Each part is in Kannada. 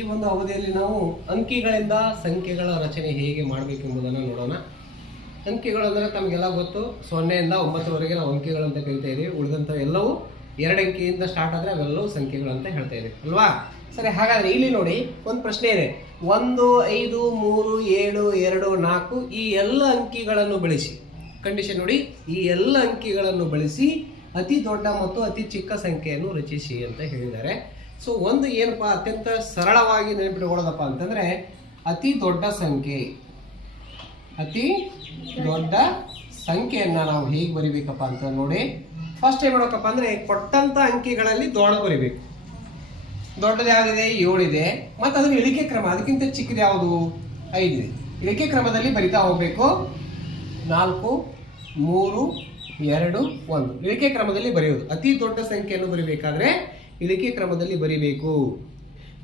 ಈ ಒಂದು ಅವಧಿಯಲ್ಲಿ ನಾವು ಅಂಕಿಗಳಿಂದ ಸಂಖ್ಯೆಗಳ ರಚನೆ ಹೇಗೆ ಮಾಡಬೇಕೆಂಬುದನ್ನು ನೋಡೋಣ. ಅಂಕಿಗಳು ಅಂದರೆ ತಮಗೆಲ್ಲ ಗೊತ್ತು, ಸೊನ್ನೆಯಿಂದ ಒಂಬತ್ತರವರೆಗೆ ನಾವು ಅಂಕಿಗಳು ಅಂತ ಕರಿತಾ ಇದ್ದೀವಿ ಉಳಿದಂಥ ಎಲ್ಲವೂ ಎರಡು ಅಂಕಿಯಿಂದ ಸ್ಟಾರ್ಟ್ ಆದರೆ ಅವೆಲ್ಲವೂ ಸಂಖ್ಯೆಗಳು ಅಂತ ಹೇಳ್ತಾ ಇದ್ದೀವಿ ಅಲ್ವಾ? ಸರಿ, ಹಾಗಾದರೆ ಇಲ್ಲಿ ನೋಡಿ ಒಂದು ಪ್ರಶ್ನೆ ಇದೆ. ಒಂದು, ಐದು, ಮೂರು, ಏಳು, ಎರಡು, ನಾಲ್ಕು ಈ ಎಲ್ಲ ಅಂಕಿಗಳನ್ನು ಬಳಸಿ. ಕಂಡೀಷನ್ ನೋಡಿ, ಈ ಎಲ್ಲ ಅಂಕಿಗಳನ್ನು ಬಳಸಿ ಅತಿ ದೊಡ್ಡ ಮತ್ತು ಅತಿ ಚಿಕ್ಕ ಸಂಖ್ಯೆಯನ್ನು ರಚಿಸಿ ಅಂತ ಹೇಳಿದ್ದಾರೆ. ಸೊ ಒಂದು ಏನಪ್ಪ, ಅತ್ಯಂತ ಸರಳವಾಗಿ ನೆನಪಿಟ್ಕೊಳ್ಳೋದಪ್ಪ ಅಂತಂದ್ರೆ, ಅತಿ ದೊಡ್ಡ ಸಂಖ್ಯೆ. ಅತಿ ದೊಡ್ಡ ಸಂಖ್ಯೆಯನ್ನು ನಾವು ಹೇಗೆ ಬರಿಬೇಕಪ್ಪ ಅಂತ ನೋಡಿ. ಫಸ್ಟ್ ಏನು ಮಾಡೋಕಪ್ಪ ಅಂದ್ರೆ, ಕೊಟ್ಟಂತ ಅಂಕಿಗಳಲ್ಲಿ ದೊಡ್ಡ ಬರಿಬೇಕು. ದೊಡ್ಡದು ಯಾವುದಿದೆ ಏಳಿದೆ. ಮತ್ತು ಅದರ ಇಳಿಕೆ ಕ್ರಮ, ಅದಕ್ಕಿಂತ ಚಿಕ್ಕದು ಯಾವುದು? ಐದಿದೆ ಇಳಿಕೆ ಕ್ರಮದಲ್ಲಿ ಬರಿತಾ ಹೋಗಬೇಕು. ನಾಲ್ಕು, ಮೂರು ಎರಡು, ಒಂದು. ಇಳಿಕೆ ಕ್ರಮದಲ್ಲಿ ಬರೆಯುವುದು. ಅತಿ ದೊಡ್ಡ ಸಂಖ್ಯೆಯನ್ನು ಬರಿಬೇಕಾದ್ರೆ ಇಳಿಕೆ ಕ್ರಮದಲ್ಲಿ ಬರಿಬೇಕು.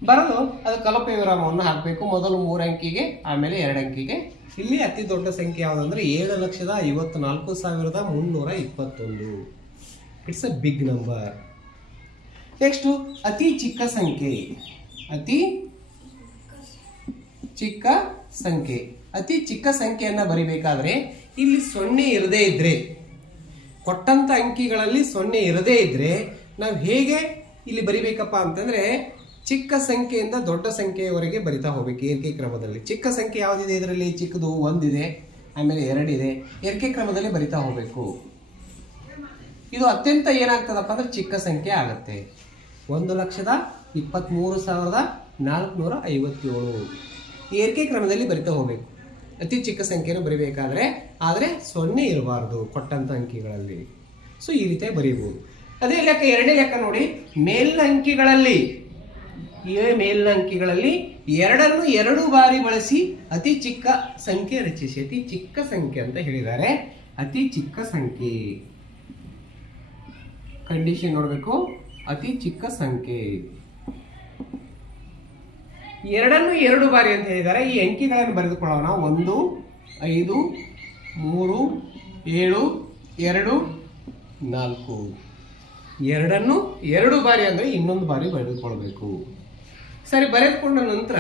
ಬರಲು ಅದು ಕಲಪ ವಿರಾಮವನ್ನು ಹಾಕಬೇಕು. ಮೊದಲು ಮೂರು ಅಂಕಿಗೆ, ಆಮೇಲೆ ಎರಡು ಅಂಕಿಗೆ. ಇಲ್ಲಿ ಅತಿ ದೊಡ್ಡ ಸಂಖ್ಯೆ ಯಾವುದಂದ್ರೆ ಏಳು ಲಕ್ಷದ ಐವತ್ನಾಲ್ಕು ಸಾವಿರದ ಮುನ್ನೂರ ಇಪ್ಪತ್ತೊಂದು. It's a big number next ಅತಿ ಚಿಕ್ಕ ಸಂಖ್ಯೆ. ಅತಿ ಚಿಕ್ಕ ಸಂಖ್ಯೆ. ಅತಿ ಚಿಕ್ಕ ಸಂಖ್ಯೆಯನ್ನು ಬರಿಬೇಕಾದ್ರೆ ಇಲ್ಲಿ ಸೊನ್ನೆ ಇರದೇ ಇದ್ರೆ ಕೊಟ್ಟಂತ ಅಂಕಿಗಳಲ್ಲಿ ಸೊನ್ನೆ ಇರದೇ ಇದ್ದರೆ ನಾವು ಹೇಗೆ ಇಲ್ಲಿ ಬರಿಬೇಕಪ್ಪ ಅಂತಂದ್ರೆ ಚಿಕ್ಕ ಸಂಖ್ಯೆಯಿಂದ ದೊಡ್ಡ ಸಂಖ್ಯೆಯವರೆಗೆ ಬರಿತಾ ಹೋಗ್ಬೇಕು ಏರಿಕೆ ಕ್ರಮದಲ್ಲಿ. ಚಿಕ್ಕ ಸಂಖ್ಯೆ ಯಾವುದಿದೆ ಇದರಲ್ಲಿ? ಚಿಕ್ಕದು ಒಂದಿದೆ, ಆಮೇಲೆ ಎರಡಿದೆ. ಏರಿಕೆ ಕ್ರಮದಲ್ಲಿ ಬರಿತಾ ಹೋಗಬೇಕು. ಇದು ಅತ್ಯಂತ ಏನಾಗ್ತದಪ್ಪ ಅಂದ್ರೆ ಚಿಕ್ಕ ಸಂಖ್ಯೆ ಆಗುತ್ತೆ. ಒಂದು ಲಕ್ಷದ ಇಪ್ಪತ್ತ್ಮೂರು ಸಾವಿರದ ನಾಲ್ಕುನೂರ ಐವತ್ತೇಳು. ಏರಿಕೆ ಕ್ರಮದಲ್ಲಿ ಬರಿತಾ ಹೋಗಬೇಕು. ಅತಿ ಚಿಕ್ಕ ಸಂಖ್ಯೆಯನ್ನು ಬರಿಬೇಕಾದ್ರೆ, ಆದರೆ ಸೊನ್ನೆ ಇರಬಾರ್ದು ಕೊಟ್ಟಂತ ಅಂಕಿಗಳಲ್ಲಿ. ಸೊ ಈ ರೀತಿ ಬರೀಬಹುದು ಅದೇ ಲೆಕ್ಕ, ಎರಡನೇ ಲೆಕ್ಕ ನೋಡಿ. ಮೇಲಿನ ಅಂಕಿಗಳಲ್ಲಿ, ಈ ಮೇಲಿನ ಅಂಕಿಗಳಲ್ಲಿ ಎರಡನ್ನು ಎರಡು ಬಾರಿ ಬಳಸಿ ಅತಿ ಚಿಕ್ಕ ಸಂಖ್ಯೆ ರಚಿಸಿ. ಅತಿ ಚಿಕ್ಕ ಸಂಖ್ಯೆ ಅಂತ ಹೇಳಿದ್ದಾರೆ. ಅತಿ ಚಿಕ್ಕ ಸಂಖ್ಯೆ. ಕಂಡೀಷನ್ ನೋಡಬೇಕು. ಅತಿ ಚಿಕ್ಕ ಸಂಖ್ಯೆ. ಎರಡನ್ನು ಎರಡು ಬಾರಿ ಅಂತ ಹೇಳಿದ್ದಾರೆ. ಈ ಅಂಕಿಗಳನ್ನು ಬರೆದುಕೊಳ್ಳೋಣ. ಒಂದು, ಐದು, ಮೂರು, ಏಳು, ಎರಡು, ನಾಲ್ಕು. ಎರಡನ್ನು ಎರಡು ಬಾರಿ ಅಂದರೆ ಇನ್ನೊಂದು ಬಾರಿ ಬರೆದುಕೊಳ್ಬೇಕು. ಸರಿ, ಬರೆದುಕೊಂಡ ನಂತರ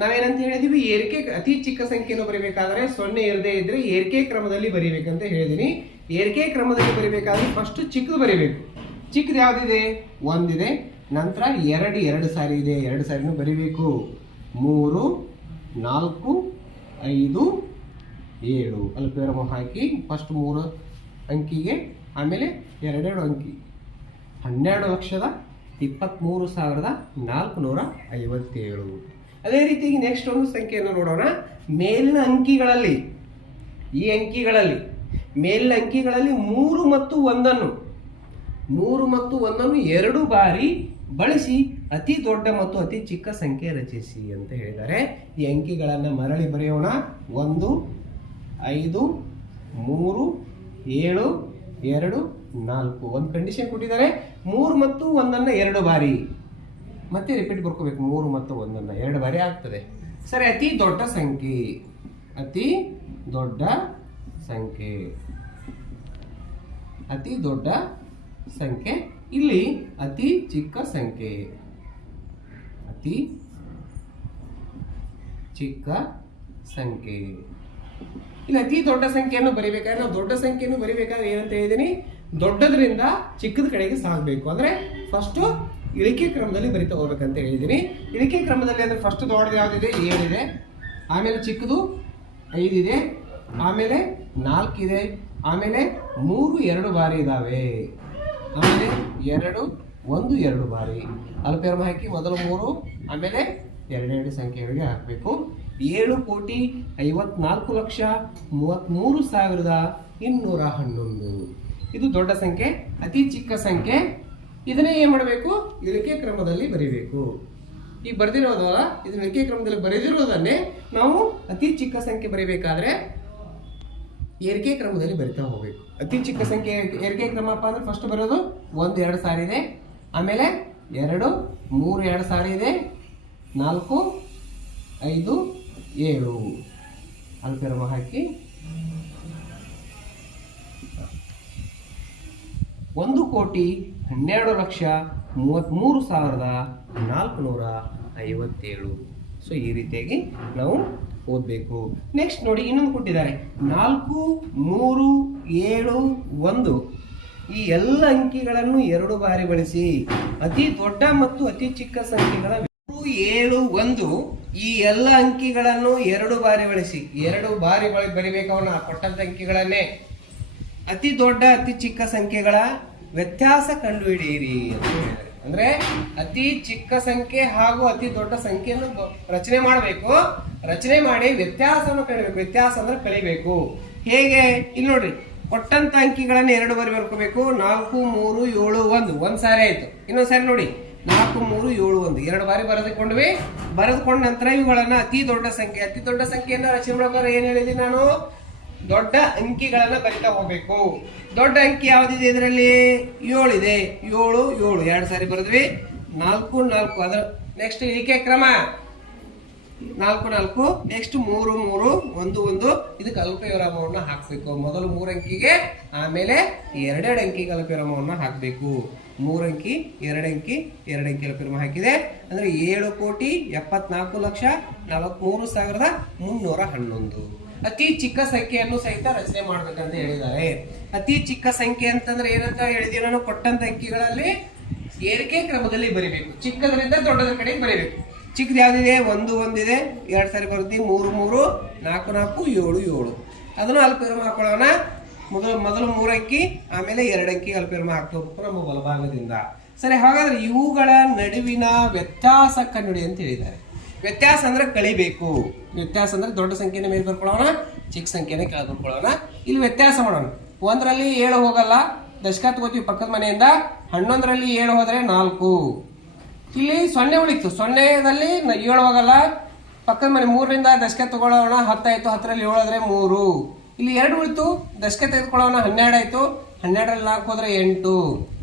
ನಾವೇನಂತ ಹೇಳಿದೀವಿ? ಏರಿಕೆ, ಅತಿ ಚಿಕ್ಕ ಸಂಖ್ಯೆಯನ್ನು ಬರೀಬೇಕಾದ್ರೆ ಸೊನ್ನೆ ಇರದೇ ಇದ್ರೆ ಏರಿಕೆ ಕ್ರಮದಲ್ಲಿ ಬರೀಬೇಕಂತ ಹೇಳಿದೀನಿ. ಏರಿಕೆ ಕ್ರಮದಲ್ಲಿ ಬರೀಬೇಕಾದ್ರೆ ಫಸ್ಟ್ ಚಿಕ್ಕದು ಬರಿಬೇಕು. ಚಿಕ್ಕದು ಯಾವುದಿದೆ? ಒಂದಿದೆ. ನಂತರ ಎರಡು ಎರಡು ಸಾರಿ ಇದೆ. ಎರಡು ಸಾರಿನೂ ಬರೀಬೇಕು. ಮೂರು, ನಾಲ್ಕು, ಐದು, ಏಳು. ಅಲ್ಲಿ ಪೇರಮ ಹಾಕಿ ಫಸ್ಟ್ ಮೂರು ಅಂಕಿಗೆ, ಆಮೇಲೆ ಎರಡೆರಡು ಅಂಕಿ. ಹನ್ನೆರಡು ಲಕ್ಷದ ಇಪ್ಪತ್ತ್ಮೂರು ಸಾವಿರದ ನಾಲ್ಕುನೂರ ಐವತ್ತೇಳು. ಅದೇ ರೀತಿ ನೆಕ್ಸ್ಟ್ ಒಂದು ಸಂಖ್ಯೆಯನ್ನು ನೋಡೋಣ. ಮೇಲಿನ ಅಂಕಿಗಳಲ್ಲಿ, ಈ ಅಂಕಿಗಳಲ್ಲಿ, ಮೇಲಿನ ಅಂಕಿಗಳಲ್ಲಿ ಮೂರು ಮತ್ತು ಒಂದನ್ನು, ಮೂರು ಮತ್ತು ಒಂದನ್ನು ಎರಡು ಬಾರಿ ಬಳಸಿ ಅತಿ ದೊಡ್ಡ ಮತ್ತು ಅತಿ ಚಿಕ್ಕ ಸಂಖ್ಯೆ ರಚಿಸಿ ಅಂತ ಹೇಳಿದ್ದಾರೆ. ಈ ಅಂಕಿಗಳನ್ನು ಮರಳಿ ಬರೆಯೋಣ. ಒಂದು, ಐದು, ಮೂರು, ಏಳು, ಎರಡು, ನಾಲ್ಕು. ಒಂದು ಕಂಡೀಷನ್ ಕೊಟ್ಟಿದ್ದಾರೆ. ಮೂರು ಮತ್ತು ಒಂದನ್ನು ಎರಡು ಬಾರಿ. ಮತ್ತೆ ರಿಪೀಟ್ ಬರ್ಕೋಬೇಕು. ಮೂರು ಮತ್ತು ಒಂದನ್ನು ಎರಡು ಬಾರಿ ಆಗ್ತದೆ. ಸರಿ, ಅತಿ ದೊಡ್ಡ ಸಂಖ್ಯೆ. ಅತಿ ದೊಡ್ಡ ಸಂಖ್ಯೆ. ಅತಿ ದೊಡ್ಡ ಸಂಖ್ಯೆ. ಇಲ್ಲಿ ಅತಿ ಚಿಕ್ಕ ಸಂಖ್ಯೆ. ಅತಿ ಚಿಕ್ಕ ಸಂಖ್ಯೆ. ಇಲ್ಲಿ ಅತಿ ದೊಡ್ಡ ಸಂಖ್ಯೆಯನ್ನು ಬರಿಬೇಕಾದ್ರೆ ನಾವು ದೊಡ್ಡ ಸಂಖ್ಯೆಯನ್ನು ಬರಿಬೇಕಾದ್ರೆ ಏನಂತ ಹೇಳಿದೀನಿ ದೊಡ್ಡದ್ರಿಂದ ಚಿಕ್ಕದ ಕಡೆಗೆ ಸಾಗಬೇಕು. ಅಂದ್ರೆ ಫಸ್ಟ್ ಇಳಿಕೆ ಕ್ರಮದಲ್ಲಿ ಬರಿತಾ ಹೋಗ್ಬೇಕಂತ ಹೇಳಿದೀನಿ ಇಳಿಕೆ ಕ್ರಮದಲ್ಲಿ ಅಂದ್ರೆ ಫಸ್ಟ್ ದೊಡ್ಡದು ಯಾವ್ದಿದೆ? ಏಳಿದೆ. ಆಮೇಲೆ ಚಿಕ್ಕದು ಐದಿದೆ. ಆಮೇಲೆ ನಾಲ್ಕಿದೆ. ಆಮೇಲೆ ಮೂರು, ಎರಡು ಬಾರಿ ಇದಾವೆ. ಆಮೇಲೆ ಎರಡು, ಒಂದು, ಎರಡು ಬಾರಿ. ಅಲ್ಪೇರ್ಮ ಹಾಕಿ ಮೊದಲು ಮೂರು, ಆಮೇಲೆ ಎರಡೆರಡು ಸಂಖ್ಯೆಗಳಿಗೆ ಹಾಕಬೇಕು. ಏಳು ಕೋಟಿ ಐವತ್ನಾಲ್ಕು ಲಕ್ಷ ಮೂವತ್ತ್ಮೂರು ಸಾವಿರದ ಇನ್ನೂರ ಹನ್ನೊಂದು. ಇದು ದೊಡ್ಡ ಸಂಖ್ಯೆ, ಅತಿ ಚಿಕ್ಕ ಸಂಖ್ಯೆ. ಇದನ್ನೇ ಏನು ಮಾಡಬೇಕು? ಇಳಿಕೆ ಕ್ರಮದಲ್ಲಿ ಬರೀಬೇಕು. ಈ ಬರೆದಿರೋದಲ್ಲ ಇದನ್ನ ಇಳಿಕೆ ಕ್ರಮದಲ್ಲಿ ಬರೆದಿರೋದನ್ನೇ ನಾವು ಅತಿ ಚಿಕ್ಕ ಸಂಖ್ಯೆ ಬರೀಬೇಕಾದ್ರೆ ಏರಿಕೆ ಕ್ರಮದಲ್ಲಿ ಬರಿತಾ ಹೋಗ್ಬೇಕು. ಅತಿ ಚಿಕ್ಕ ಸಂಖ್ಯೆ ಏರಿಕೆ ಕ್ರಮಪ್ಪ ಅಂದ್ರೆ ಫಸ್ಟ್ ಬರೋದು ಒಂದು, ಎರಡು ಸಾರಿ ಇದೆ. ಆಮೇಲೆ ಎರಡು, ಮೂರು, ಎರಡು ಸಾರಿ ಇದೆ. ನಾಲ್ಕು, ಐದು, ಏಳು. ಅಲ್ಪರಮ ಹಾಕಿ. ಒಂದು ಕೋಟಿ ಹನ್ನೆರಡು ಲಕ್ಷ ಮೂವತ್ತ್ಮೂರು ಸಾವಿರದ ನಾಲ್ಕುನೂರ ಐವತ್ತೇಳು. ಸೊ ಈ ರೀತಿಯಾಗಿ ನಾವು ಓದಬೇಕು. ನೆಕ್ಸ್ಟ್ ನೋಡಿ ಇನ್ನೊಂದು ಕೊಟ್ಟಿದ್ದಾರೆ. ನಾಲ್ಕು, ಮೂರು, ಏಳು, ಒಂದು. ಈ ಎಲ್ಲ ಅಂಕಿಗಳನ್ನು ಎರಡು ಬಾರಿ ಬಳಸಿ. ಅತಿ ದೊಡ್ಡ ಮತ್ತು ಅತಿ ಚಿಕ್ಕ ಸಂಖ್ಯೆಗಳ ಮೂರು ಏಳು, ಒಂದು. ಈ ಎಲ್ಲ ಅಂಕಿಗಳನ್ನು ಎರಡು ಬಾರಿ ಬಳಸಿ. ಎರಡು ಬಾರಿ ಬಳಿ ಬರಿಬೇಕು ಆ ಕೊಟ್ಟಂತ ಅಂಕಿಗಳನ್ನೇ. ಅತಿ ದೊಡ್ಡ, ಅತಿ ಚಿಕ್ಕ ಸಂಖ್ಯೆಗಳ ವ್ಯತ್ಯಾಸ ಕಂಡುಹಿಡಿಯಿರಿ. ಅಂದ್ರೆ ಅತಿ ಚಿಕ್ಕ ಸಂಖ್ಯೆ ಹಾಗೂ ಅತಿ ದೊಡ್ಡ ಸಂಖ್ಯೆಯನ್ನು ರಚನೆ ಮಾಡಬೇಕು. ರಚನೆ ಮಾಡಿ ವ್ಯತ್ಯಾಸವನ್ನು ಕಳಿಬೇಕು ವ್ಯತ್ಯಾಸ ಅಂದ್ರೆ ಕಲಿಬೇಕು. ಹೇಗೆ? ಇಲ್ಲಿ ನೋಡ್ರಿ. ಕೊಟ್ಟಂತ ಅಂಕಿಗಳನ್ನು ಎರಡು ಬಾರಿ ಬರ್ಕೋಬೇಕು. ನಾಲ್ಕು, ಮೂರು, ಏಳು, ಒಂದು. ಒಂದ್ ಸಾರಿ ಆಯ್ತು. ಇನ್ನೊಂದ್ಸಾರಿ ನೋಡಿ. ನಾಲ್ಕು, ಮೂರು, ಏಳು, ಒಂದು. ಎರಡು ಬಾರಿ ಬರೆದುಕೊಂಡ್ವಿ. ಬರೆದುಕೊಂಡ ನಂತರ ಇವುಗಳನ್ನ ಅತಿ ದೊಡ್ಡ ಸಂಖ್ಯೆ, ಅತಿ ದೊಡ್ಡ ಸಂಖ್ಯೆಯನ್ನ ರಚನೆ ಮಾಡ್ಬೇಕಾದ್ರೆ ಏನ್ ಹೇಳಿದ್ದೀನಿ ನಾನು? ದೊಡ್ಡ ಅಂಕಿಗಳನ್ನ ಬರಿತಾ ಹೋಗ್ಬೇಕು. ದೊಡ್ಡ ಅಂಕಿ ಯಾವ್ದಿದೆ ಇದರಲ್ಲಿ? ಏಳು ಇದೆ ಏಳು ಏಳು. ಎರಡು ಸಾರಿ ಬರೆದ್ವಿ. ನಾಲ್ಕು ನಾಲ್ಕು. ಅದರ ನೆಕ್ಸ್ಟ್ ಇಳಿಕೆ ಕ್ರಮ. ನಾಲ್ಕು ನಾಲ್ಕು ನೆಕ್ಸ್ಟ್ ಮೂರು ಮೂರು, ಒಂದು ಒಂದು. ಇದಕ್ಕೆ ಅಲ್ಪವಿರಾಮವನ್ನು ಹಾಕಬೇಕು. ಮೊದಲು ಮೂರಂಕಿಗೆ ಆಮೇಲೆ ಎರಡೆರಡು ಅಂಕಿಗೆ ಅಲ್ಪವಿರಾಮವನ್ನು ಹಾಕಬೇಕು. ಮೂರಂಕಿ ಎರಡಂಕಿ ಎರಡಂಕಿ ಅಲ್ಪವಿರಾಮ ಹಾಕಿದೆ. ಅಂದ್ರೆ ಏಳು ಕೋಟಿ ಎಪ್ಪತ್ನಾಲ್ಕು ಲಕ್ಷ ನಲವತ್ತ್ಮೂರು ಸಾವಿರದ ಮುನ್ನೂರ ಹನ್ನೊಂದು. ಅತಿ ಚಿಕ್ಕ ಸಂಖ್ಯೆಯನ್ನು ಸಹಿತ ರಚನೆ ಮಾಡ್ಬೇಕಂತ ಹೇಳಿದ್ದಾರೆ. ಅತಿ ಚಿಕ್ಕ ಸಂಖ್ಯೆ ಅಂತಂದ್ರೆ ಏನಂತ ಹೇಳಿದೀವಿ ನಾನು ಕೊಟ್ಟಂತ ಅಂಕಿಗಳಲ್ಲಿ ಏರಿಕೆ ಕ್ರಮದಲ್ಲಿ ಬರೀಬೇಕು. ಚಿಕ್ಕದರಿಂದ ದೊಡ್ಡದ ಕಡೆಗೆ ಬರಿಬೇಕು. ಚಿಕ್ಕದು ಯಾವುದಿದೆ? ಒಂದು, ಒಂದಿದೆ. ಎರಡು ಸಾರಿ ಬರುತ್ತೆ. ಮೂರು ಮೂರು, ನಾಲ್ಕು ನಾಲ್ಕು, ಏಳು ಏಳು. ಅದನ್ನು ಅಲ್ಪವಿರಾಮ ಹಾಕೊಳ್ಳೋಣ. ಮೊದಲು ಮೊದಲು ಮೂರು ಆಮೇಲೆ ಎರಡು ಅಂಕಿ ಅಲ್ಪೇರ್ಮ ಹಾಕ್ತಾ ನಮ್ಮ ಬಲಭಾಗದಿಂದ. ಸರಿ, ಹಾಗಾದ್ರೆ ಇವುಗಳ ನಡುವಿನ ವ್ಯತ್ಯಾಸ ಕಂಡುಹಿಡಿ ಅಂತ ಹೇಳಿದ್ದಾರೆ. ವ್ಯತ್ಯಾಸ ಅಂದ್ರೆ ಕಳಿಬೇಕು. ವ್ಯತ್ಯಾಸ ಅಂದ್ರೆ ದೊಡ್ಡ ಸಂಖ್ಯೆನ ಮೇಲೆ ಬರ್ಕೊಳ್ಳೋಣ, ಚಿಕ್ಕ ಸಂಖ್ಯೆನೇ ಕೆಳಗೆ ಬರ್ಕೊಳ್ಳೋಣ. ಇಲ್ಲಿ ವ್ಯತ್ಯಾಸ ಮಾಡೋಣ. ಒಂದರಲ್ಲಿ ಏಳು ಹೋಗಲ್ಲ. ದಶಕ ತಗೋತೀವಿ ಪಕ್ಕದ ಮನೆಯಿಂದ ಹನ್ನೊಂದರಲ್ಲಿ ಏಳು ಹೋದರೆ ನಾಲ್ಕು. ಇಲ್ಲಿ ಸೊನ್ನೆ ಉಳಿತು. ಸೊನ್ನೆದಲ್ಲಿ ಏಳು ಹೋಗಲ್ಲ ಪಕ್ಕದ ಮನೆ ಮೂರರಿಂದ ದಶಕೆ ತಗೊಳ್ಳೋಣ. ಹತ್ತಾಯ್ತು, ಹತ್ತರಲ್ಲಿ ಏಳು ಹೋದ್ರೆ ಮೂರು. ಇಲ್ಲಿ ಎರಡು ಉಳಿತು. ದಶಕೆ ತೆಗೆದುಕೊಳ್ಳೋಣ, ಹನ್ನೆರಡು ಆಯ್ತು. ಹನ್ನೆರಡರಲ್ಲಿ ನಾಲ್ಕು ಹೋದ್ರೆ ಎಂಟು.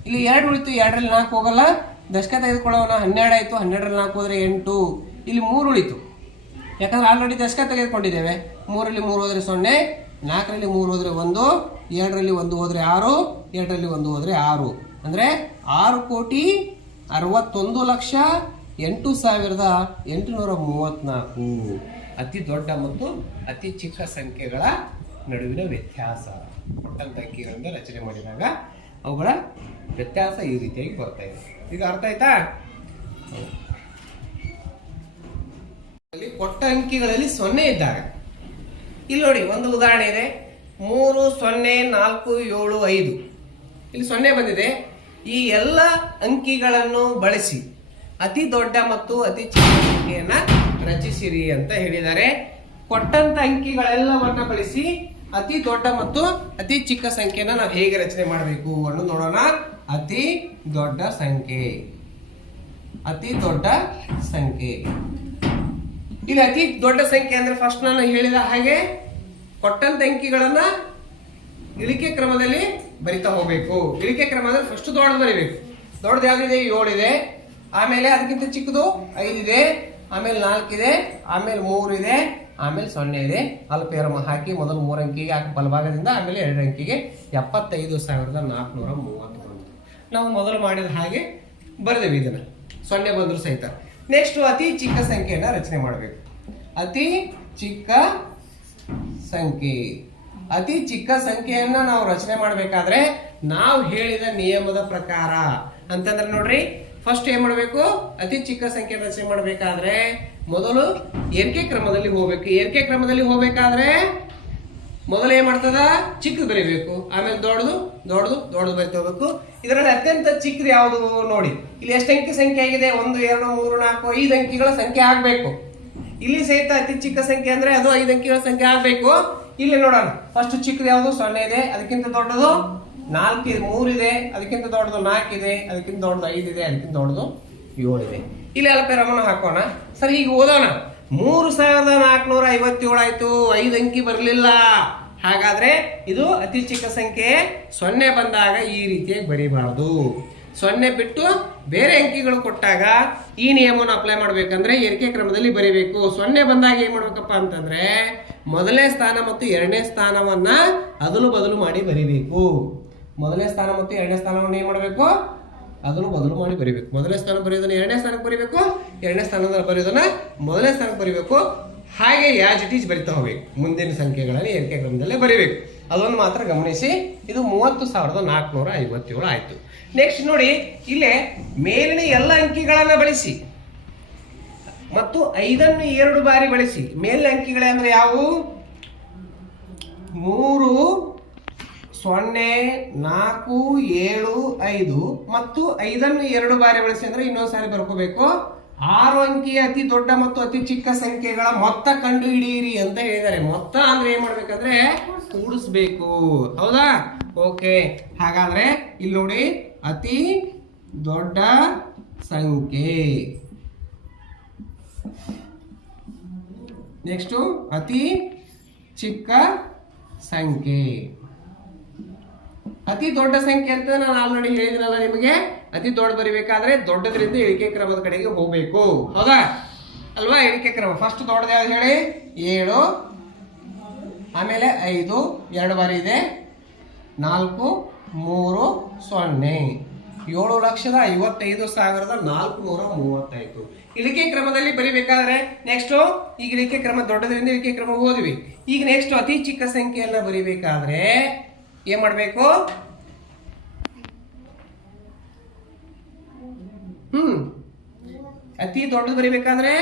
ಇಲ್ಲಿ ಎರಡು ಉಳಿತು, ಎರಡರಲ್ಲಿ ನಾಲ್ಕು ಹೋಗಲ್ಲ. ದಶಕ ತೆಗೆದುಕೊಳ್ಳೋಣ, ಹನ್ನೆರಡು ಆಯ್ತು. ಹನ್ನೆರಡರಲ್ಲಿ ನಾಲ್ಕು ಹೋದ್ರೆ ಎಂಟು. ಇಲ್ಲಿ ಮೂರು ಉಳಿತು. ಯಾಕಂದ್ರೆ ಆಲ್ರೆಡಿ ದಶಕ ತೆಗೆದುಕೊಂಡಿದ್ದೇವೆ. ಮೂರಲ್ಲಿ ಮೂರು ಹೋದರೆ ಸೊನ್ನೆ, ನಾಲ್ಕರಲ್ಲಿ ಮೂರು ಹೋದರೆ ಒಂದು ಎರಡರಲ್ಲಿ ಒಂದು ಹೋದರೆ ಆರು ಎರಡರಲ್ಲಿ ಒಂದು ಹೋದರೆ ಆರು. ಅಂದ್ರೆ ಆರು ಕೋಟಿ ಅರವತ್ತೊಂದು ಲಕ್ಷ ಎಂಟು ಸಾವಿರದ ಎಂಟುನೂರ ಮೂವತ್ನಾಲ್ಕು. ಅತಿ ದೊಡ್ಡ ಮತ್ತು ಅತಿ ಚಿಕ್ಕ ಸಂಖ್ಯೆಗಳ ನಡುವಿನ ವ್ಯತ್ಯಾಸ. ಕೊಟ್ಟಂತ ರಚನೆ ಮಾಡಿದಾಗ ಅವುಗಳ ವ್ಯತ್ಯಾಸ ಈ ರೀತಿಯಾಗಿ ಬರ್ತಾ ಇದೆ. ಈಗ ಅರ್ಥ ಆಯ್ತಾ? ಅಲ್ಲಿ ಕೊಟ್ಟ ಅಂಕಿಗಳಲ್ಲಿ ಸೊನ್ನೆ ಇದ್ದಾಗ ಇಲ್ಲಿ ನೋಡಿ, ಒಂದು ಉದಾಹರಣೆ ಇದೆ. ಮೂರು, ಸೊನ್ನೆ, ನಾಲ್ಕು, ಏಳು, ಐದು. ಇಲ್ಲಿ ಸೊನ್ನೆ ಬಂದಿದೆ. ಈ ಎಲ್ಲ ಅಂಕಿಗಳನ್ನು ಬಳಸಿ ಅತಿ ದೊಡ್ಡ ಮತ್ತು ಅತಿ ಚಿಕ್ಕ ಸಂಖ್ಯೆಯನ್ನ ರಚಿಸಿರಿ ಅಂತ ಹೇಳಿದ್ದಾರೆ. ಕೊಟ್ಟಂತ ಅಂಕಿಗಳೆಲ್ಲವನ್ನ ಬಳಸಿ ಅತಿ ದೊಡ್ಡ ಮತ್ತು ಅತಿ ಚಿಕ್ಕ ಸಂಖ್ಯೆನ ನಾವು ಹೇಗೆ ರಚನೆ ಮಾಡಬೇಕು ಅನ್ನೋದು ನೋಡೋಣ. ಅತಿ ದೊಡ್ಡ ಸಂಖ್ಯೆ. ಅತಿ ದೊಡ್ಡ ಸಂಖ್ಯೆ. ಇಲ್ಲಿ ಅತಿ ದೊಡ್ಡ ಸಂಖ್ಯೆ ಅಂದ್ರೆ ಫಸ್ಟ್ ನಾನು ಹೇಳಿದ ಹಾಗೆ ಕೊಟ್ಟಂತ ಅಂಕಿಗಳನ್ನ ಇಳಿಕೆ ಕ್ರಮದಲ್ಲಿ ಬರಿತಾ ಹೋಗ್ಬೇಕು. ಇಳಿಕೆ ಕ್ರಮ ಅಂದ್ರೆ ಫಸ್ಟ್ ದೊಡ್ಡದು ಬರಿಬೇಕು. ದೊಡ್ಡದು ಯಾವ್ದಿದೆ? ಏಳಿದೆ. ಆಮೇಲೆ ಅದಕ್ಕಿಂತ ಚಿಕ್ಕದು ಐದಿದೆ. ಆಮೇಲೆ ನಾಲ್ಕಿದೆ. ಆಮೇಲೆ ಮೂರು ಇದೆ ಆಮೇಲೆ ಸೊನ್ನೆ ಇದೆ ಅಲ್ಪೇರಮ ಹಾಕಿ ಮೊದಲು ಮೂರು ಅಂಕಿಗೆ ಬಲಭಾಗದಿಂದ ಆಮೇಲೆ ಎರಡು ಅಂಕಿಗೆ ಎಪ್ಪತ್ತೈದು ಸಾವಿರದ ನಾಲ್ಕುನೂರ ಮೂವತ್ತೊಂದು. ನಾವು ಮೊದಲು ಮಾಡಿದ ಹಾಗೆ ಬರೆದೇವೆ ಇದನ್ನ. ಸೊನ್ನೆ ಬಂದರೂ ಸಹಿತ. ನೆಕ್ಸ್ಟ್ ಅತಿ ಚಿಕ್ಕ ಸಂಖ್ಯೆಯನ್ನು ರಚನೆ ಮಾಡಬೇಕು. ಅತಿ ಚಿಕ್ಕ ಸಂಖ್ಯೆ. ಅತಿ ಚಿಕ್ಕ ಸಂಖ್ಯೆಯನ್ನ ನಾವು ರಚನೆ ಮಾಡಬೇಕಾದ್ರೆ ನಾವು ಹೇಳಿದ ನಿಯಮದ ಪ್ರಕಾರ. ಅಂತಂದ್ರೆ ನೋಡ್ರಿ ಫಸ್ಟ್ ಏನ್ ಮಾಡಬೇಕು? ಅತಿ ಚಿಕ್ಕ ಸಂಖ್ಯೆ ರಚನೆ ಮಾಡಬೇಕಾದ್ರೆ ಮೊದಲು ಏರ್ಕೆ ಕ್ರಮದಲ್ಲಿ ಹೋಗ್ಬೇಕು. ಏರ್ಕೆ ಕ್ರಮದಲ್ಲಿ ಹೋಗ್ಬೇಕಾದ್ರೆ ಮೊದಲು ಏನ್ ಮಾಡ್ತದ? ಚಿಕ್ಕದು ಬರೀಬೇಕು. ಆಮೇಲೆ ದೊಡ್ಡದು ದೊಡ್ಡದು ದೊಡ್ಡದು ಬರಿತಾ ಹೋಗ್ಬೇಕು. ಇದರಲ್ಲಿ ಅತ್ಯಂತ ಚಿಕ್ಕದು ಯಾವುದು ನೋಡಿ. ಇಲ್ಲಿ ಎಷ್ಟು ಅಂಕಿ ಸಂಖ್ಯೆ ಆಗಿದೆ? ಒಂದು, ಎರಡು, ಮೂರು, ನಾಲ್ಕು, ಐದು ಅಂಕಿಗಳ ಸಂಖ್ಯೆ ಆಗ್ಬೇಕು. ಇಲ್ಲಿ ಸಹಿತ ಅತಿ ಚಿಕ್ಕ ಸಂಖ್ಯೆ ಅಂದ್ರೆ ಅದು ಐದು ಅಂಕಿಗಳ ಸಂಖ್ಯೆ ಆಗ್ಬೇಕು. ಇಲ್ಲಿ ನೋಡೋಣ. ಫಸ್ಟ್ ಚಿಕ್ಕದು ಯಾವುದು? ಸೊನ್ನೆ ಇದೆ. ಅದಕ್ಕಿಂತ ದೊಡ್ಡದು ನಾಲ್ಕು ಮೂರು ಇದೆ. ಅದಕ್ಕಿಂತ ದೊಡ್ಡದು ನಾಲ್ಕು ಇದೆ. ಅದಕ್ಕಿಂತ ದೊಡ್ಡದು ಐದು ಇದೆ. ಅದಕ್ಕಿಂತ ದೊಡ್ಡದು ಏಳು ಇದೆ. ಇಲ್ಲಿ ಅಲ್ಪೇರಮನ ಹಾಕೋಣ. ಸರಿ, ಈಗ ಓದೋಣ. ಮೂರು ಸಾವಿರದ ನಾಲ್ಕುನೂರ ಐವತ್ತೇಳು ಐದು ಅಂಕಿ ಬರಲಿಲ್ಲ. ಹಾಗಾದ್ರೆ ಇದು ಅತಿ ಚಿಕ್ಕ ಸಂಖ್ಯೆ ಸೊನ್ನೆ ಬಂದಾಗ ಈ ರೀತಿಯಾಗಿ ಬರೀಬಾರದು. ಸೊನ್ನೆ ಬಿಟ್ಟು ಬೇರೆ ಅಂಕಿಗಳು ಕೊಟ್ಟಾಗ ಈ ನಿಯಮವನ್ನು ಅಪ್ಲೈ ಮಾಡಬೇಕಂದ್ರೆ ಏರಿಕೆ ಕ್ರಮದಲ್ಲಿ ಬರೀಬೇಕು. ಸೊನ್ನೆ ಬಂದಾಗ ಏನ್ ಮಾಡ್ಬೇಕಪ್ಪ ಅಂತಂದ್ರೆ ಮೊದಲನೇ ಸ್ಥಾನ ಮತ್ತು ಎರಡನೇ ಸ್ಥಾನವನ್ನ ಅದಲು ಬದಲು ಮಾಡಿ ಬರಿಬೇಕು. ಮೊದಲನೇ ಸ್ಥಾನ ಮತ್ತು ಎರಡನೇ ಸ್ಥಾನವನ್ನು ಏನ್ ಮಾಡಬೇಕು? ಅದನ್ನು ಬದಲು ಮಾಡಿ ಬರೀಬೇಕು. ಮೊದಲನೇ ಸ್ಥಾನ ಬರೆಯೋದನ್ನ ಎರಡನೇ ಸ್ಥಾನಕ್ಕೆ ಬರೀಬೇಕು. ಎರಡನೇ ಸ್ಥಾನದಲ್ಲಿ ಬರೆಯೋದನ್ನ ಮೊದಲನೇ ಸ್ಥಾನಕ್ಕೆ ಬರೀಬೇಕು. ಹಾಗೆ ಯಾಜ್ ಇಟ್ ಈಸ್ ಬರಿತಾ ಹೋಗ್ಬೇಕು. ಮುಂದಿನ ಸಂಖ್ಯೆಗಳಲ್ಲಿ ಏರಿಕೆ ಕ್ರಮದಲ್ಲೇ ಬರೀಬೇಕು. ಅದೊಂದು ಮಾತ್ರ ಗಮನಿಸಿ. ಇದು ಮೂವತ್ತು ಸಾವಿರದ ನಾಲ್ಕುನೂರ ಐವತ್ತೇಳು ಆಯಿತು. ನೆಕ್ಸ್ಟ್ ನೋಡಿ, ಇಲ್ಲೇ ಮೇಲಿನ ಎಲ್ಲ ಅಂಕಿಗಳನ್ನು ಬಳಸಿ. ಮತ್ತು ಐದನ್ನು ಎರಡು ಬಾರಿ ಬಳಸಿ. ಮೇಲಿನ ಅಂಕಿಗಳೇ ಅಂದರೆ ಯಾವುವು? ಮೂರು, ಸೊನ್ನೆ, ನಾಲ್ಕು, ಏಳು, ಐದು. ಮತ್ತು ಐದನ್ನು ಎರಡು ಬಾರಿ ಬಳಸಿ ಅಂದ್ರೆ ಇನ್ನೊಂದು ಸಾರಿ ಬರ್ಕೋಬೇಕು. ಆರು ಅಂಕಿಯ ಅತಿ ದೊಡ್ಡ ಮತ್ತು ಅತಿ ಚಿಕ್ಕ ಸಂಖ್ಯೆಗಳ ಮೊತ್ತ ಕಂಡು ಹಿಡಿಯಿರಿ ಅಂತ ಹೇಳಿದ್ದಾರೆ. ಮೊತ್ತ ಅಂದ್ರೆ ಏನ್ ಮಾಡ್ಬೇಕಂದ್ರೆ ಕೂಡಿಸ್ಬೇಕು. ಹೌದಾ? ಓಕೆ. ಹಾಗಾದ್ರೆ ಇಲ್ಲಿ ನೋಡಿ, ಅತಿ ದೊಡ್ಡ ಸಂಖ್ಯೆ. ನೆಕ್ಸ್ಟು ಅತಿ ಚಿಕ್ಕ ಸಂಖ್ಯೆ. ಅತಿ ದೊಡ್ಡ ಸಂಖ್ಯೆ ಅಂತ ನಾನು ಆಲ್ರೆಡಿ ಹೇಳಿದ್ನಲ್ಲ ನಿಮಗೆ? ಅತಿ ದೊಡ್ಡ ಬರಿಬೇಕಾದ್ರೆ ದೊಡ್ಡದ್ರಿಂದ ಇಳಿಕೆ ಕ್ರಮದ ಕಡೆಗೆ ಹೋಗ್ಬೇಕು. ಹೌದಾ? ಅಲ್ವಾ? ಇಳಿಕೆ ಕ್ರಮ. ಫಸ್ಟ್ ದೊಡ್ಡದು ಯಾವ್ದು ಹೇಳಿ? ಏಳು. ಆಮೇಲೆ ಐದು. ಎರಡು ಬಾರಿ ಇದೆ. ನಾಲ್ಕು, ಮೂರು, ಸೊನ್ನೆ. ಏಳು ಲಕ್ಷದ ಐವತ್ತೈದು ಸಾವಿರದ ನಾಲ್ಕು ನೂರ ಮೂವತ್ತೈದು. ಇಳಿಕೆ ಕ್ರಮದಲ್ಲಿ ಬರಿಬೇಕಾದ್ರೆ ನೆಕ್ಸ್ಟ್ ಈಗ ಇಳಿಕೆ ಕ್ರಮ ದೊಡ್ಡದ್ರಿಂದ ಇಳಿಕೆ ಕ್ರಮ ಹೋದ್ವಿ. ಈಗ ನೆಕ್ಸ್ಟ್ ಅತಿ ಚಿಕ್ಕ ಸಂಖ್ಯೆಯನ್ನ ಬರಿಬೇಕಾದ್ರೆ ಏನ್ ಮಾಡ್ಬೇಕು? ಹ್ಮ್. ಅತಿ ದೊಡ್ಡದು ಬರಿಬೇಕಾದ್ರೆ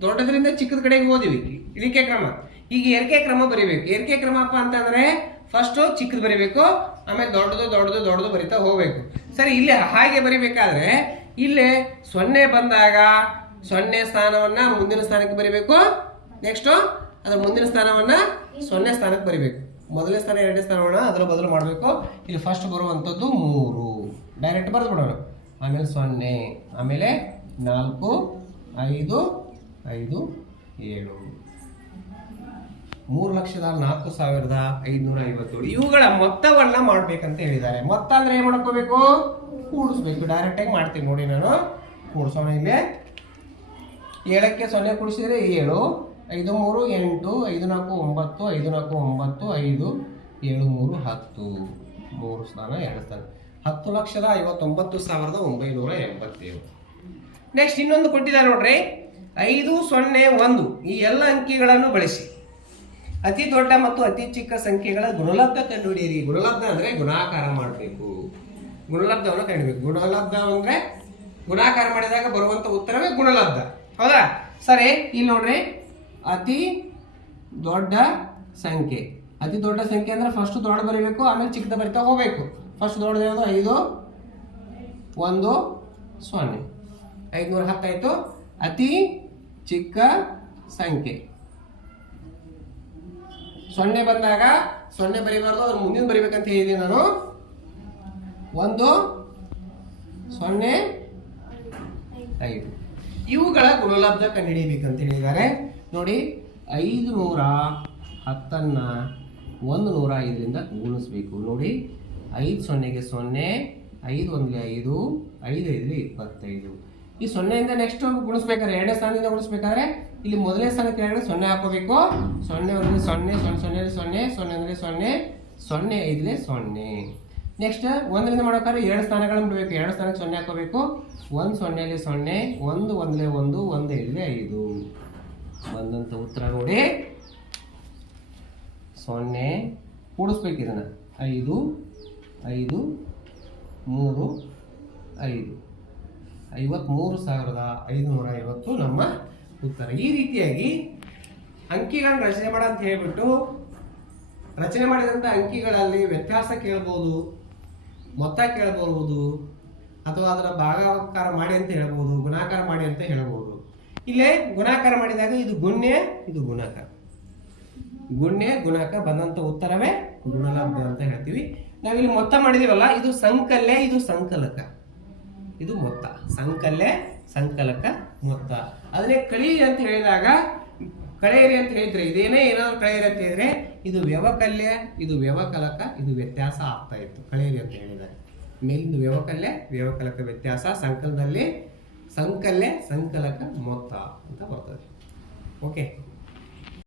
ದೊಡ್ಡದ್ರಿಂದ ಚಿಕ್ಕದ ಕಡೆಗೆ ಹೋದಿವಿ ಇಳಿಕೆ ಕ್ರಮ. ಈಗ ಏರಿಕೆ ಕ್ರಮ ಬರಿಬೇಕು. ಏರಿಕೆ ಕ್ರಮಪ್ಪ ಅಂತಂದ್ರೆ ಫಸ್ಟ್ ಚಿಕ್ಕದು ಬರಿಬೇಕು, ಆಮೇಲೆ ದೊಡ್ಡದು ದೊಡ್ಡದು ದೊಡ್ಡದು ಬರಿತಾ ಹೋಗ್ಬೇಕು. ಸರಿ, ಇಲ್ಲಿ ಹಾಗೆ ಬರಿಬೇಕಾದ್ರೆ ಇಲ್ಲಿ ಸೊನ್ನೆ ಬಂದಾಗ ಸೊನ್ನೆ ಸ್ಥಾನವನ್ನ ಮುಂದಿನ ಸ್ಥಾನಕ್ಕೆ ಬರಿಬೇಕು. ನೆಕ್ಸ್ಟ್ ಅದ್ರ ಮುಂದಿನ ಸ್ಥಾನವನ್ನ ಸೊನ್ನೆ ಸ್ಥಾನಕ್ಕೆ ಬರಿಬೇಕು. ಮೊದಲನೇ ಸ್ಥಾನ, ಎರಡನೇ ಸ್ಥಾನವನ್ನ ಅದರ ಬದಲು ಮಾಡಬೇಕು. ಇಲ್ಲಿ ಫಸ್ಟ್ ಬರುವಂಥದ್ದು ಮೂರು. ಡೈರೆಕ್ಟ್ ಬರೆದು ಬಿಡೋಣ ಆಮೇಲೆ ಸೊನ್ನೆ, ಆಮೇಲೆ ನಾಲ್ಕು, ಐದು ಐದು, ಏಳು. ಮೂರು ಲಕ್ಷದ ನಾಲ್ಕು ಸಾವಿರದ ಐದುನೂರ ಐವತ್ತೇಳು. ಇವುಗಳ ಮೊತ್ತವನ್ನ ಮಾಡ್ಬೇಕಂತ ಹೇಳಿದ್ದಾರೆ. ಮೊತ್ತ ಅಂದ್ರೆ ಏನ್ ಮಾಡ್ಕೋಬೇಕು? ಕೂಡಿಸ್ಬೇಕು. ಡೈರೆಕ್ಟ್ ಆಗಿ ಮಾಡ್ತೀನಿ ನೋಡಿ ನಾನು. ಕೂಡಿಸೋಣ ಇಲ್ಲಿ. ಏಳಕ್ಕೆ ಸೊನ್ನೆ ಕೂಡಿಸಿದ್ರೆ ಏಳು. ಐದು, ಮೂರು, ಎಂಟು, ಐದು, ನಾಲ್ಕು, ಒಂಬತ್ತು, ಐದು, ನಾಲ್ಕು, ಒಂಬತ್ತು, ಐದು, ಏಳು, ಮೂರು, ಹತ್ತು. ಮೂರು ಸ್ಥಾನ, ಎರಡು ಸ್ಥಾನ. ಹತ್ತು ಲಕ್ಷದ ಐವತ್ತೊಂಬತ್ತು ಸಾವಿರದ ಒಂಬೈನೂರ ಎಂಬತ್ತೇಳು. ನೆಕ್ಸ್ಟ್ ಇನ್ನೊಂದು ಕೊಟ್ಟಿದ್ದಾರೆ ನೋಡ್ರಿ. ಐದು ಸೊನ್ನೆ ಒಂದು. ಈ ಎಲ್ಲ ಅಂಕಿಗಳನ್ನು ಬಳಸಿ. ಅತಿ ದೊಡ್ಡ ಮತ್ತು ಅತಿ ಚಿಕ್ಕ ಸಂಖ್ಯೆಗಳ ಗುಣಲಬ್ಧ ಕಂಡುಹಿಡಿಯಿರಿ. ಗುಣಲಬ್ಧ ಅಂದ್ರೆ ಗುಣಾಕಾರ ಮಾಡಬೇಕು. ಗುಣಲಬ್ಧವನ್ನು ಕಂಡುಬೇಕು ಗುಣಲಬ್ಧ ಅಂದ್ರೆ ಗುಣಾಕಾರ ಮಾಡಿದಾಗ ಬರುವಂತ ಉತ್ತರವೇ ಗುಣಲಬ್ಧ. ಹೌದಾ? ಸರಿ ಇಲ್ಲಿ ನೋಡ್ರಿ. ಅತಿ ದೊಡ್ಡ ಸಂಖ್ಯೆ. ಅತಿ ದೊಡ್ಡ ಸಂಖ್ಯೆ ಅಂದ್ರೆ ಫಸ್ಟ್ ದೊಡ್ಡ ಬರೀಬೇಕು ಆಮೇಲೆ ಚಿಕ್ಕದ ಬರಿತಾ ಹೋಗ್ಬೇಕು. ಫಸ್ಟ್ ದೊಡ್ಡದು ಯಾವುದು ಐದು, ಒಂದು, ಸೊನ್ನೆ. ಐದುನೂರ ಹತ್ತಾಯ್ತು. ಅತಿ ಚಿಕ್ಕ ಸಂಖ್ಯೆ. ಸೊನ್ನೆ ಬಂದಾಗ, ಸೊನ್ನೆ ಬರಿಬಾರ್ದು ಅದ್ರ ಮುಂದಿನ ಬರಿಬೇಕಂತ ಹೇಳಿದೆ ನಾನು. ಒಂದು, ಸೊನ್ನೆ, ಐದು. ಇವುಗಳ ಗುಣಲಬ್ಧ ಕಂಡುಹಿಡಿಯಬೇಕಂತ ಹೇಳಿದ್ದಾರೆ. ನೋಡಿ ಐದು ನೂರ ಹತ್ತನ್ನ ಒಂದು ನೂರ ಐದರಿಂದ ಗುಣಿಸ್ಬೇಕು. ನೋಡಿ ಐದು ಸೊನ್ನೆಗೆ ಸೊನ್ನೆ, ಐದು ಒಂದ್ಲೆ ಐದು ಐದು ಐದರಲ್ಲಿ ಇಪ್ಪತ್ತೈದು. ಈ ಸೊನ್ನೆಯಿಂದ ನೆಕ್ಸ್ಟ್ ಗುಣಿಸ್ಬೇಕಾದ್ರೆ ಎರಡನೇ ಸ್ಥಾನದಿಂದ ಗುಣಿಸ್ಬೇಕಾದ್ರೆ ಇಲ್ಲಿ ಮೊದಲನೇ ಸ್ಥಾನಕ್ಕೆ ಎರಡು ಸೊನ್ನೆ ಹಾಕೋಬೇಕು. ಸೊನ್ನೆ ಒಂದು ಸೊನ್ನೆ ಸೊನ್ನೆ ಸೊನ್ನೆ ಸೊನ್ನೆ ಸೊನ್ನೆ ಅಂದ್ರೆ ಸೊನ್ನೆ ಸೊನ್ನೆ ಐದಲೆ ಸೊನ್ನೆ. ನೆಕ್ಸ್ಟ್ ಒಂದರಿಂದ ಮಾಡ್ಬೇಕಾದ್ರೆ ಎರಡು ಸ್ಥಾನಗಳನ್ನು ಬಿಡಬೇಕು. ಎರಡು ಸ್ಥಾನಕ್ಕೆ ಸೊನ್ನೆ ಹಾಕೋಬೇಕು. ಒಂದು ಸೊನ್ನೆಲಿ ಸೊನ್ನೆ, ಒಂದು ಒಂದಲೆ ಒಂದು ಒಂದು ಐದಲೇ ಐದು. ಬಂದಂಥ ಉತ್ತರ ನೋಡಿ. ಸೊನ್ನೆ, ಕೂಡಿಸ್ಬೇಕು ಇದನ್ನು. ಐದು ಐದು, ಮೂರು, ಐದು. ಐವತ್ಮೂರು ಸಾವಿರದ ಐದುನೂರ ಐವತ್ತು ನಮ್ಮ ಉತ್ತರ. ಈ ರೀತಿಯಾಗಿ ಅಂಕಿಗಳನ್ನು ರಚನೆ ಮಾಡ ಅಂತ ಹೇಳಿಬಿಟ್ಟು ರಚನೆ ಮಾಡಿದಂಥ ಅಂಕಿಗಳಲ್ಲಿ ವ್ಯತ್ಯಾಸ ಕೇಳ್ಬೋದು, ಮೊತ್ತ ಕೇಳ್ಬೋದು, ಅಥವಾ ಅದರ ಭಾಗಾಕಾರ ಮಾಡಿ ಅಂತ ಹೇಳ್ಬೋದು, ಗುಣಾಕಾರ ಮಾಡಿ ಅಂತ ಹೇಳ್ಬೋದು. ಇಲ್ಲೇ ಗುಣಾಕಾರ ಮಾಡಿದಾಗ ಇದು ಗುಣ್ಯ, ಇದು ಗುಣಾಕಾರ. ಗುಣ್ಯ, ಗುಣಾಕಾರ ಬಂದಂಥ ಉತ್ತರವೇ ಗುಣಲಬ್ಧ ಅಂತ ಹೇಳ್ತೀವಿ. ನಾವಿಲ್ಲಿ ಮೊತ್ತ ಮಾಡಿದೀವಲ್ಲ, ಇದು ಸಂಕಲ್ಯ ಇದು ಸಂಕಲಕ. ಇದು ಮೊತ್ತ. ಸಂಕಲ್ಯ ಸಂಕಲಕ, ಮೊತ್ತ. ಅದನ್ನೇ ಕಳಿ ಅಂತ ಹೇಳಿದಾಗ ಕಳೆಯಿರಿ ಅಂತ ಹೇಳಿದ್ರೆ, ಇದೇನೇ ಏನಾದ್ರು ಕಳೆಯಿರಿ ಅಂತ ಹೇಳಿದ್ರೆ, ಇದು ವ್ಯವಕಲ್ಯ, ಇದು ವ್ಯವಕಲಕ, ಇದು ವ್ಯತ್ಯಾಸ ಆಗ್ತಾ ಇತ್ತು. ಕಳೆಯಿರಿ ಅಂತ ಹೇಳಿದ್ದಾರೆ ಮೇಲಿಂದು ವ್ಯವಕಲ್ಯ, ವ್ಯವಕಲಕ ವ್ಯತ್ಯಾಸ ಸಂಕಲದಲ್ಲಿ ಸಂಕಲ್ಯ ಸಂಕಲಕ, ಮೊತ್ತ ಅಂತ ಬರ್ತದೆ. ಓಕೆ